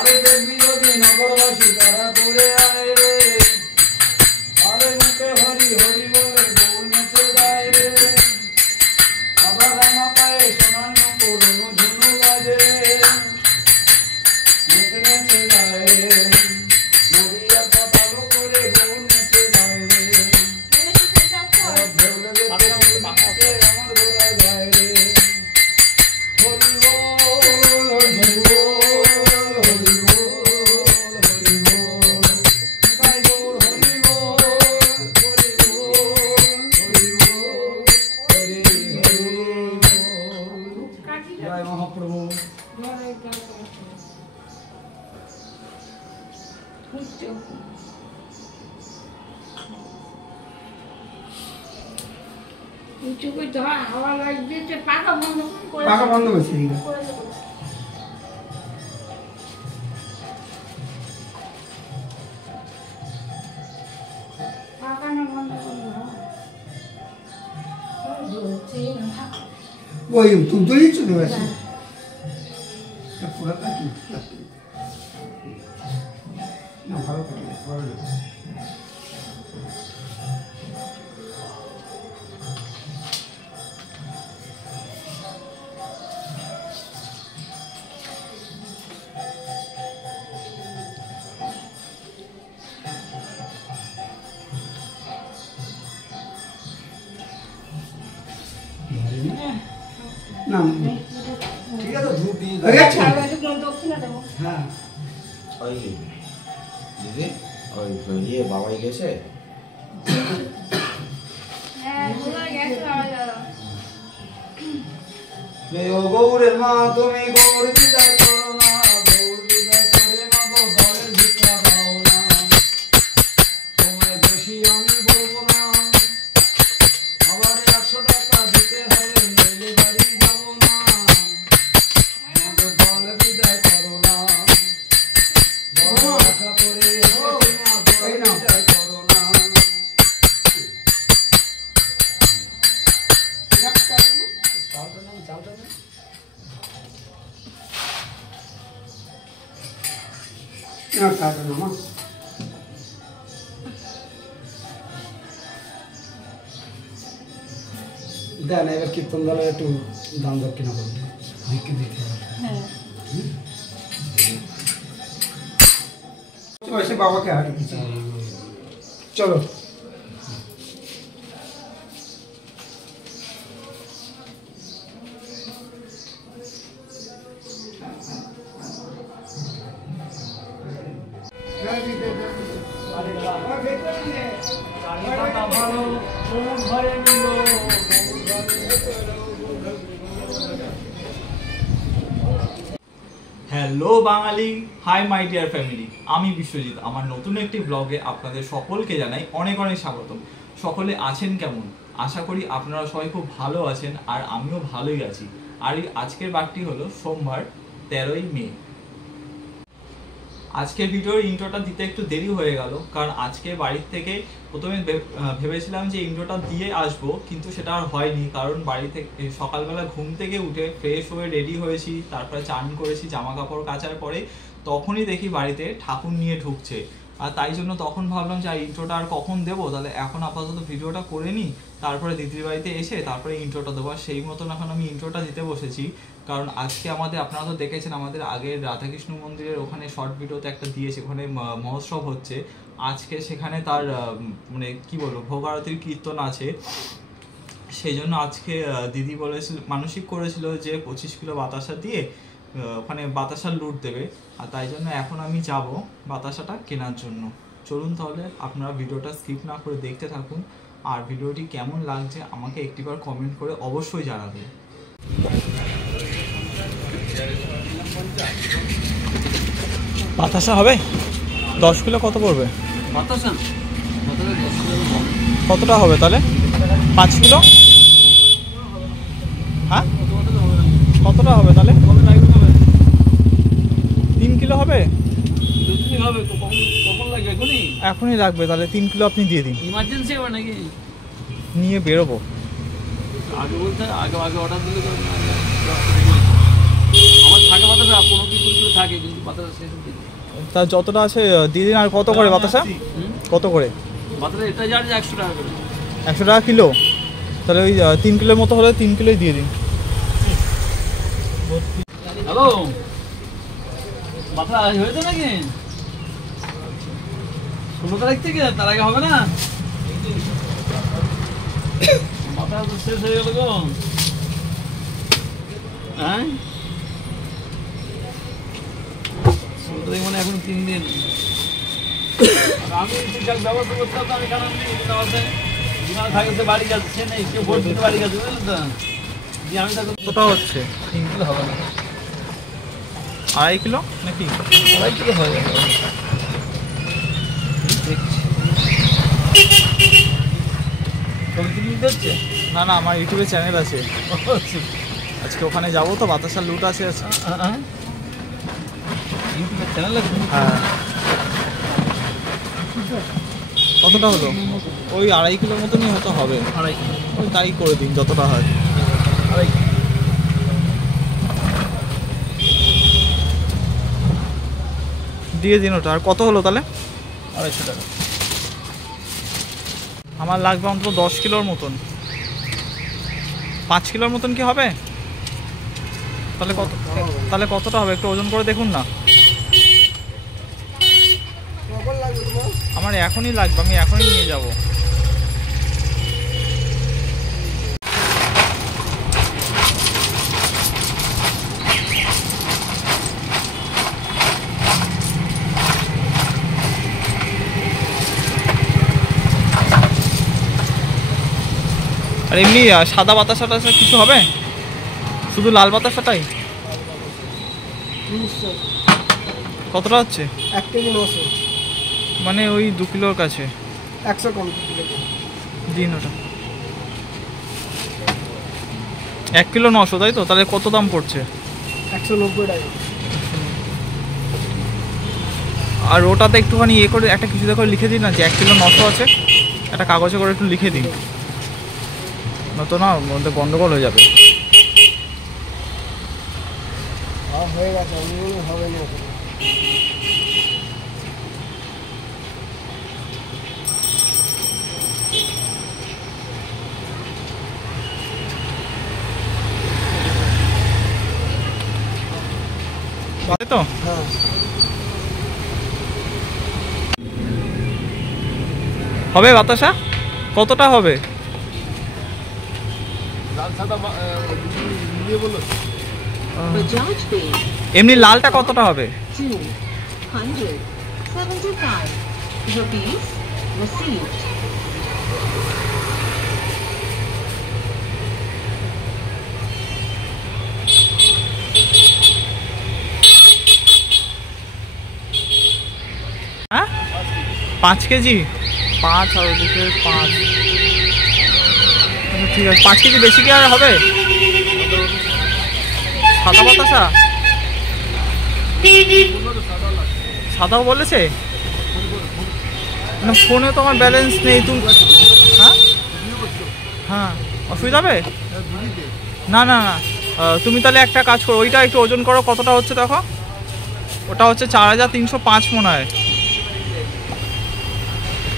আরে দেখবি যদি নগরবাসী তারা করে আয় রে, আরে মুখে হরি হরি বলে বউ নেচে যায় রে, আবার রাঙা পায়ে সোনার পুরনো ধুনু বাজে রে, নেচে নেচে যায় রে, নদিয়ার পাতালো করে বউ নেচে যায় রে, আমার ঢেউ লেগে নাচে আমার ঘোড়া যায় রে, হরি বল হরি বল হরি বল হরি বল, তাই গৌর হরি বল হরি বল হরি বল হরি হরি বল। জয় মহাপ্রভু। হাওয়া লাগছে, পাখা বন্ধ করে পাখা বন্ধ করছি পাখা না বন্ধ করলে ওই তুমি তো লিখছো তো আছে পুরোটা কি না ভালো করে ভালো না ঠিক আছে ধূপ দিয়ে হয়ে গেছে? দক্ষিণা দেবো। হ্যাঁ ওই দিদি ওই ইয়ে বাবাই গেছে ও গৌরের মা তুমি গৌর বিদায় করো না, গৌর বিদায় করে মা গো দলের ভিক্ষা দাও না, তোমায় বেশি আমি বলবো না, আবার 100 টাকা দিতে হবে নইলে বাড়ি যাবো না, মা গো দলের বিদায় করো না, বড় আশা করে এসেছি মা দলের বিদায় করো না। না টাকা না মা দেন এবার কীর্তন দলের একটু দাম দক্ষিণা করুন ভিক্ষি দিতে হবে এসে বাবাকে হাঁটি দিচ্ছি চলো hello Bangali, hi my dear family, আমি বিশ্বজিৎ। আমার নতুন একটি ব্লগে আপনাদের সকলকে জানাই অনেক অনেক স্বাগতম। সকলে আছেন কেমন? আশা করি আপনারা সবাই খুব ভালো আছেন, আর আমিও ভালোই আছি। আর আজকের বারটি হলো সোমবার 13ই মে। আজকের ভিডিওর ইন্ট্রোটা দিতে একটু দেরি হয়ে গেল, কারণ আজকে বাড়ির থেকে প্রথমে ভেবেছিলাম যে ইন্ট্রোটা দিয়ে আসবো, কিন্তু সেটা আর হয়নি। কারণ বাড়ি থেকে সকালবেলা ঘুম থেকে উঠে ফ্রেশ হয়ে রেডি হয়েছি, তারপরে চান করেছি, জামা কাপড় কাচার পরে তখনই দেখি বাড়িতে ঠাকুর নিয়ে ঢুকছে। আর তাই জন্য তখন ভাবলাম যে ইন্ট্রোটা আর কখন দেবো, তাহলে এখন আপাতত ভিডিওটা করে নিই, তারপরে দিদির বাড়িতে এসে তারপরে ইন্ট্রোটা দেবো। আর সেই মতন এখন আমি ইন্ট্রোটা দিতে বসেছি, কারণ আজকে আপনারা তো দেখেছেন আমাদের আগের রাধাকৃষ্ণ মন্দিরের ওখানে শর্ট ভিডিওতে একটা দিয়েছে, ওখানে মহোৎসব হচ্ছে। আজকে সেখানে তার মানে কি বলবো, ভোগ আরতির কীর্তন আছে। সেই জন্য আজকে দিদি বলেছিল, মানসিক করেছিল যে 25 কিলো বাতাসা দিয়ে ওখানে বাতাসার লুট দেবে। আর তাই জন্য এখন আমি যাব বাতাসাটা কেনার জন্য। চলুন তাহলে আপনারা ভিডিওটা স্কিপ না করে দেখতে থাকুন, আর ভিডিওটি কেমন লাগছে আমাকে একটিবার কমেন্ট করে অবশ্যই জানাবেন। বাতাসা হবে 10 কিলো কত পড়বে? বাতাসা কতটা হবে তাহলে? 5 কিলো? হ্যাঁ, কতটা হবে তাহলে? 3 কিলো হবে? এখনই লাগবে, তাহলে 3 কিলো আপনি দিয়ে দিন। ইমার্জেন্সি হবে নাকি? নিয়ে বেরোবো। আগে বলতে আগে অর্ডার দিলে আমার থাকে বাতাসা 15-20 কিলো থাকে, কিন্তু বাতাসা শেষ হতে তা যতটা আছে দিয়ে দিন। আর কত করে বাতাসা? কত করে বাতাসা? এটা যার 100 টাকা করে। 100 টাকা কিলো? তাহলে ওই 3 কিলোর মতো হলে 3 কিলোই দিয়ে দিন। হ্যালো, বাতাসা হয়েছে নাকি 16 তারিখ থেকে? তার আগে হবে না? বাতাসা তো শেষ হয়ে গেল গো। হ্যাঁ, 16 তারিখ মানে এখন 3 দিন। আমি ঠিকঠাক ব্যবস্থা করতাম তো, আমি কারণ থাকতে বাড়ি যাচ্ছে নেই, কেউ ভোট দিতে বাড়ি গেছে, বুঝলেন তো? যে আমি তাকে কতটা হচ্ছে? 3 কিলো হবে না, 2.5 কিলো নাকি? 2.5 কিলো হয়ে যাবে। ছবি তুলে নিতে হচ্ছে? না না, আমার ইউটিউবে চ্যানেল আছে, আজকে ওখানে যাবো তো, বাতাসার লুট আছে আজকে। ইউটিউবের চ্যানেল আছে? হ্যাঁ। কতটা হলো? ওই 2.5 কিলোর মতনই হয়তো হবে। 2.5 কিলো। ওই তাই করে দিন যতটা হয়। 2.5 কিলো। দিয়ে দিন ওটা। আর কত হলো তাহলে? 250 টাকা। আমার লাগবে অন্তত 10 কিলোর মতন। 5 কিলোর মতন কি হবে? তাহলে কত, তাহলে কতটা হবে একটু ওজন করে দেখুন না। আমার এখনই লাগবে, আমি এখনই নিয়ে যাব। আর এমনি সাদা বাতাসা টাতাসা কিছু হবে? শুধু লাল বাতাসাটাই? কতটা হচ্ছে? 1 কেজি 900, মানে ওই 2 কিলোর কাছে। 100 কম কিলো। দিন ওটা। 1 কিলো 900, তাই তো? তাহলে কত দাম পড়ছে? 190 টাকা। আর ওটাতে একটুখানি ইয়ে করে একটা কিছু করে লিখে দিন না যে 1 কিলো 900 আছে, একটা কাগজে করে একটু লিখে দিন, নয়তো না মধ্যে গন্ডগোল হয়ে যাবে। হয়ে গেছে, হবে না। তাই তো? হ্যাঁ, হবে বাতাসা? কতটা হবে? Bajaj Pay এমনি লালটা কতটা হবে? 275 rupees received. হ্যাঁ, 5 কেজি? 5 আর ওদিকে 5। ঠিক আছে, 5 কেজি বেশি কি আর হবে? সাদা বাতাসা? সাদাও বলেছে না, ফোনে তো আমার ব্যালেন্স নেই। তুমি হ্যাঁ হ্যাঁ, অসুবিধা হবে না? না না, তুমি তাহলে একটা কাজ করো, ওইটা একটু ওজন করো, কতটা হচ্ছে দেখো। ওটা হচ্ছে 4305 মনে হয়।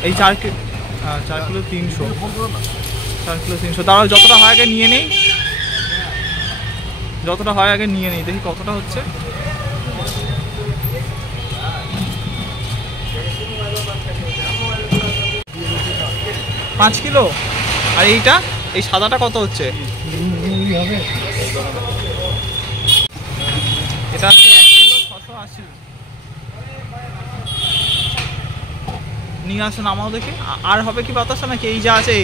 এই 4 কিলো, হ্যাঁ 4 কিলো 300, 4 কিলো 300। দাঁড়াও, যতটা হয় আগে নিয়ে নেই, যতটা হয় আগে নিয়ে নেই, দেখি কতটা হচ্ছে। পাঁচ কিলো। আর এইটা, এই সাদাটা কত হচ্ছে? এটা হচ্ছে 1 কিলো 680। নিয়ে আসুন, আমাও দেখি। আর হবে কি বাতাসা নাকি এই যা আছে?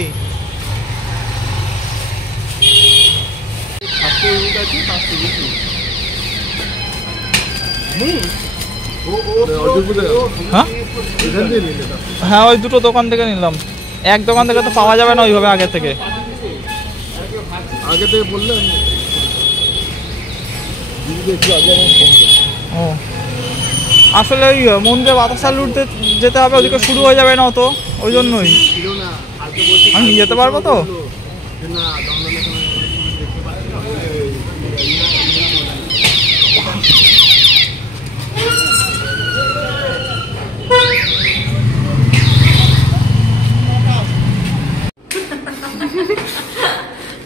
হ্যাঁ, ওই দুটো দোকান থেকে নিলাম। এক দোকান থেকে তো পাওয়া যাবে না ওইভাবে আগে থেকে বললেন। ও, আসলে ওই মন্দিরে বাতাসা লুটতে যেতে হবে, ওদিকে শুরু হয়ে যাবে না তো, ওই জন্যই। আমি নিয়ে যেতে পারবো তো?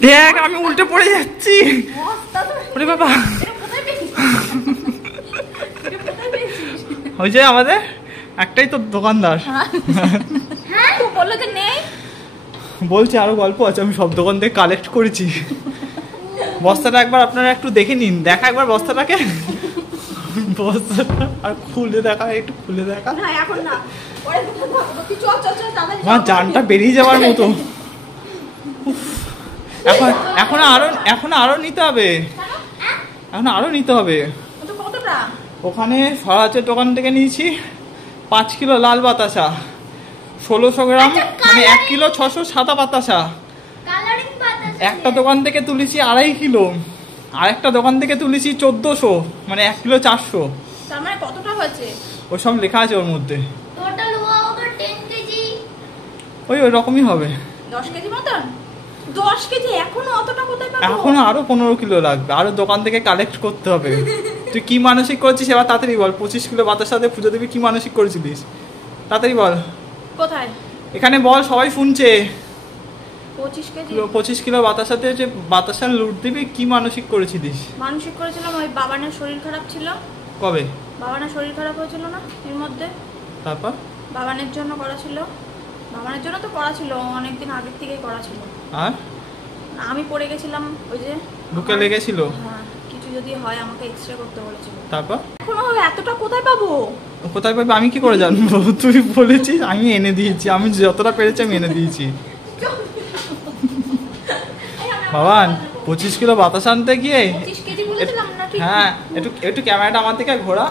দেখ আমি উল্টে পড়ে যাচ্ছি। ওরে বাবা, ওই যে আমাদের একটাই তো দোকানদার বললো যে নেই, বলছে আরো গল্প আছে, আমি সব দোকান থেকে কালেক্ট করেছি। বস্তাটা একবার আপনারা একটু দেখে নিন, দেখা একবার বস্তাটাকে, বস্তাটা আর খুলে দেখা, একটু খুলে দেখা। না এখন না, পরে তুই চল চল চল তাড়াতাড়ি আমার জানটা বেরিয়ে যাওয়ার মতো। এখন আরো নিতে হবে, এখন আরো নিতে হবে। তো কতটা? ওখানে স্বরাজের দোকান থেকে নিয়েছি 5 কিলো লাল বাতাসা, 1600 গ্রাম, মানে 1 কিলো 600 সাদা বাতাসা। কালারিং বাতাসা একটা দোকান থেকে তুলেছি 2.5 কিলো, আরেকটা দোকান থেকে তুলেছি 1400, মানে 1 কিলো 400। তার মানে কতটা হয়েছে? ও সব লেখা আছে ওর মধ্যে, টোটাল ওভার 10 কেজি। ওই রকমই হবে। 10 কেজি মতন? 10 কেজি এখনো অতটা কোথায় পাবো? এখন আরো 15 কিলো লাগবে, আরো দোকান থেকে কালেক্ট করতে হবে। তুই কি মানসিক করছিস এবার তাড়াতাড়ি বল। 25 কিলো বাতাসাতে পুজো দেবী, কি মানসিক করেছিলিস তাড়াতাড়ি বল। কোথায়? এখানে বল, সবাই শুনছে। 25 কেজি 25 কিলো বাতাসাতে যে বাতাসার লুট দিবি, কি মানসিক করেছিলিস? মানসিক করেছিলাম, ওই বাবানের শরীর খারাপ ছিল। কবে? বাবানের শরীর খারাপ হয়েছিল না এর মধ্যে, তারপর বাবানের জন্য করা ছিল। বাবানের জন্য তো করা ছিল, অনেকদিন আগের থেকেই করা ছিল। আর আমি পড়ে গেছিলাম, ওই যে বুকে লেগেছিল। হ্যাঁ, কিছু যদি হয় আমাকে এক্সরে করতে বলেছিল। তারপর এখনো হবে, এতটা কোথায় পাবো? কোথায় পাবি আমি কি করে জানবো? তুই বলেছিস, আমি এনে দিয়েছি, আমি যতটা পেরেছি আমি এনে দিয়েছি। বাবান 25 কিলো বাতাস আনতে গিয়ে 25 কেজি বলেছিলাম নাকি? হ্যাঁ, একটু ক্যামেরাটা আমার দিকে ঘোরা।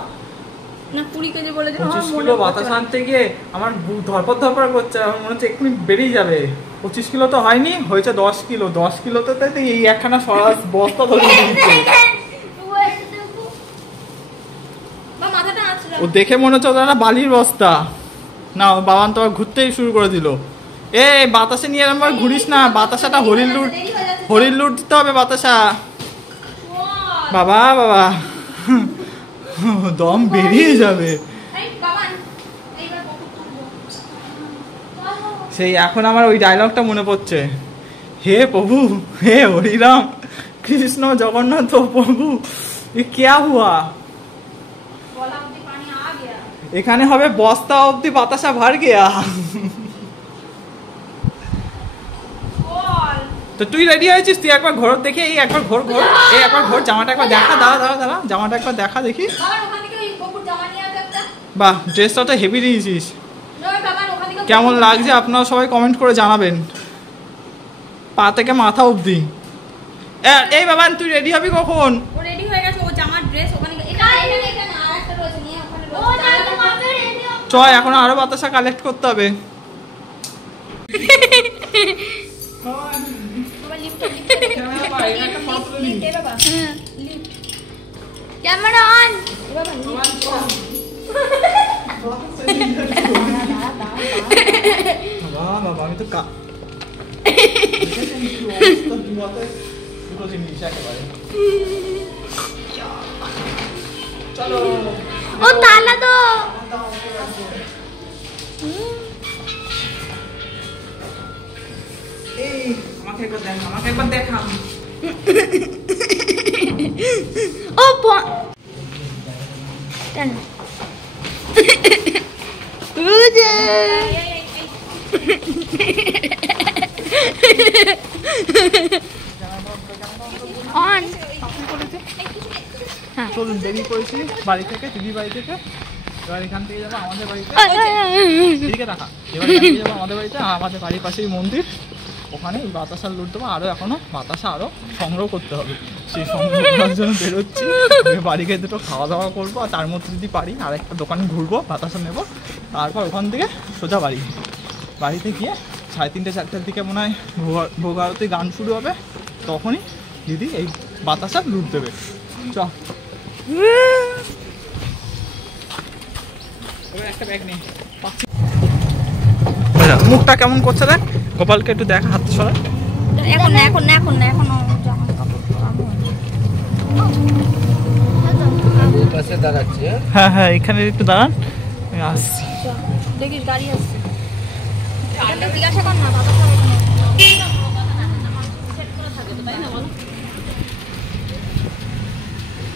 না 20 কেজি বলেছিলাম। 25 কিলো বাতাস আনতে গিয়ে আমার ধরপর করছে, আমার মনে হচ্ছে এক্ষুনি বেরিয়ে যাবে। 25 কিলো তো হয়নি, হয়েছে 10 কিলো। 10 কিলো তো তাই এই একখানা সরাস বস্তা ধরে দিচ্ছে। বা মাথাটা আছড়া। ও দেখে মনে হচ্ছে ওটা বালির বস্তা না। বাবান তো আবার ঘুরতেই শুরু করে দিল। এ বাতাসে নিয়ে এরকম ঘুরিস না, বাতাসাটা হরির লুট দিতে হবে বাতাসা। বাবা বাবা দম বেরিয়ে যাবে। এই বাবান, এইবার কত তুলবো? সেই এখন আমার ওই ডায়লগটা মনে পড়ছে, হে প্রভু, হে হরিরাম কৃষ্ণ জগন্নাথ প্রভু, এ क्या हुआ? গলা অবধি পানি আ গয়া। এখানে হবে বস্তা অবধি বাতাসা ভর গেয়া। বল। তো তুই রেডি হয়েছিস? তুই একবার ঘর দেখে, এই একবার ঘর, এই একবার ঘর, জামাটা একবার দেখা। দাঁড়া, জামাটা একবার দেখা দেখি। বাবান ওখান থেকে ওই বকুর জামা নিয়ে আয় একটা। বাহ, ড্রেসটা তো হেভি দিয়েছিস। নয় বাবান ওখান থেকে কেমন লাগছে আপনারা সবাই কমেন্ট করে জানাবেন, পা থেকে মাথা অবধি। এই বাবান তুই রেডি হবি কখন? ও রেডি হয়ে গেছে, ও জামার ড্রেস ওখানে এখানে আরেকটা রয়েছে, নিয়ে ওখানে রয়েছে। ও জানো মাপে রেডি হবে। চল এখন আরো বাতাসা কালেক্ট করতে হবে। বাবা লিফট এ বাবা লিফট ক্যামেরা অন এ বাবা বাবা আমি তো দুটো জিনিস একেবারে। চলো ও তালা তো এই আমাকে একবার দেখা। ও অন চলুন, বেরিয়ে পড়েছি বাড়ি থেকে, দিদি বাড়ি থেকে। এবার এখান থেকে যাবো আমাদের বাড়িতে। এদিকে দেখা, এবার এখান থেকে যাবো আমাদের বাড়িতে। আমাদের বাড়ির পাশেই মন্দির, ওখানে এই বাতাসার লুট দেবো। আরও এখনো বাতাসা আরও সংগ্রহ করতে হবে, সেই সংগ্রহ করার জন্য বেরোচ্ছি। বাড়ি গিয়ে দুটো খাওয়া দাওয়া করবো, আর তার মধ্যে যদি পারি আর একটা দোকানে ঘুরবো, বাতাসা নেবো। তারপর ওখান থেকে সোজা বাড়িতে গিয়ে 3:30 4টার দিকে মনে হয় ভোগ আরতি গান শুরু হবে, তখনই দিদি এই বাতাসা লুট দেবে। চ একটা ব্যাগ নেই, মুখটা কেমন করছে দেখ। গোপালকে একটু দেখ, হাত সরা। এখন না এখনো জামা কাপড় পাশে দাঁড়াচ্ছে। হ্যাঁ এখানে একটু দাঁড়ান, আমি আসছি। দেখিস গাড়ি আসছে, জিজ্ঞাসা কর না বাবা।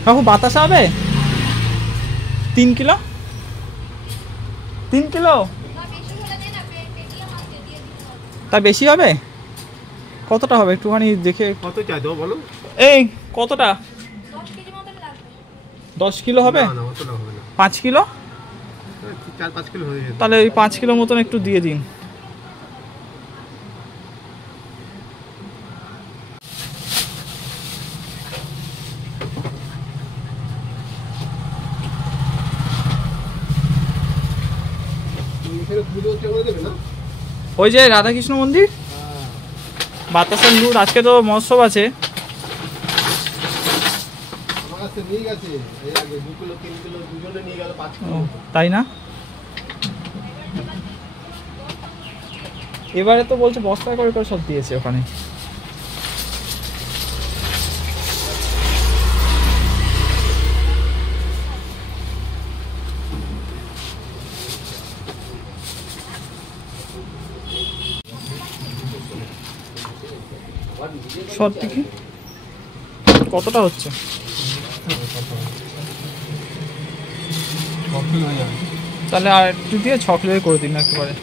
কাকু বাতাসা হবে 3 কিলো 3 কিলো তা বেশি হবে কতটা হবে একটুখানি দেখে কত চাই দেবো বলো? এই কতটা 10 কিলো হবে না অতটা হবে না, 5 কিলো 4-5 কিলো হয়ে যাবে। তাহলে ওই 5 কিলো মতন একটু দিয়ে দিন। এখানে পুজো হচ্ছে করে দেবে না? ওই যে রাধাকৃষ্ণ মন্দির বাতাসের লুট আজকে তো মহোৎসব আছে। আমার কাছে নিয়ে গেছে এই আগে 2 কিলো 3 কিলো দুজনে নিয়ে গেল 5 ও কিলো। তাই না এবারে তো বলছে বস্তা করে করে সব দিয়েছে ওখানে। সব থেকে কতটা হচ্ছে? 6 কিলো হয়ে যাবে। তাহলে আর একটু দিয়ে 6 কিলো করে দিন একেবারে।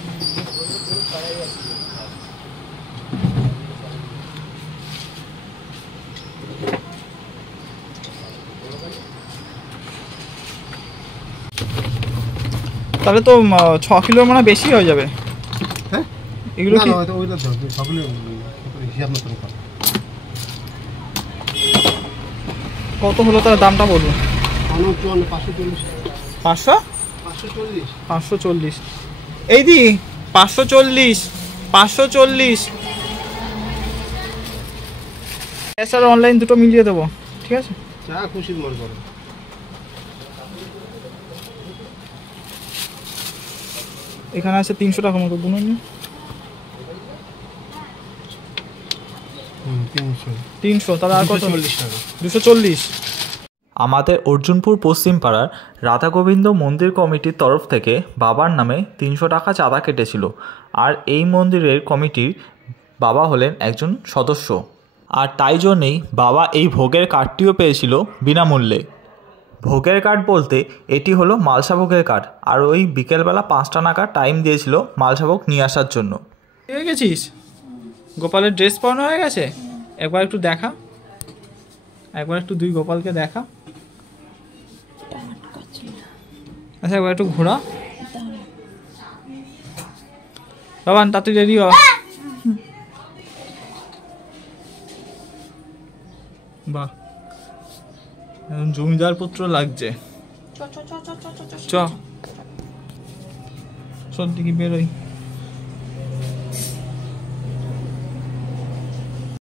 তাহলে তো 6 কিলোর মানে বেশি হয়ে যাবে। হ্যাঁ এগুলো কি ওইটা তো সকলে হিসাব মতো কর। কত হলো তার দামটা বলুন? 540 500 540 540 এই দি 540 540 এছাড়া অনলাইন দুটো মিলিয়ে দেবো ঠিক আছে। যা খুশি মনে করো। এখানে আছে 300 টাকা মতো গুনুন। 300 তাহলে আর কত? 240 টাকা। 240। আমাদের অর্জুনপুর পশ্চিম পাড়ার রাধা গোবিন্দ মন্দির কমিটির তরফ থেকে বাবার নামে 300 টাকা চাঁদা কেটেছিল। আর এই মন্দিরের কমিটির বাবা হলেন একজন সদস্য, আর তাই জন্যেই বাবা এই ভোগের কার্ডটিও পেয়েছিল বিনামূল্যে। ভোগের কার্ড বলতে এটি হলো মালসা ভোগের কার্ড, আর ওই বিকেলবেলা 5টা নাগাদ টাইম দিয়েছিল মালসা ভোগ নিয়ে আসার জন্য। হয়ে গেছিস? গোপালের ড্রেস পরানো হয়ে গেছে? একবার একটু দেখা, একবার একটু দুই গোপালকে দেখা। আচ্ছা একবার একটু ঘোরা। বাবান তাড়াতাড়ি রেডি হ। বাহ জমিদার পুত্র লাগছে। চ সত্যি কি বেরোই।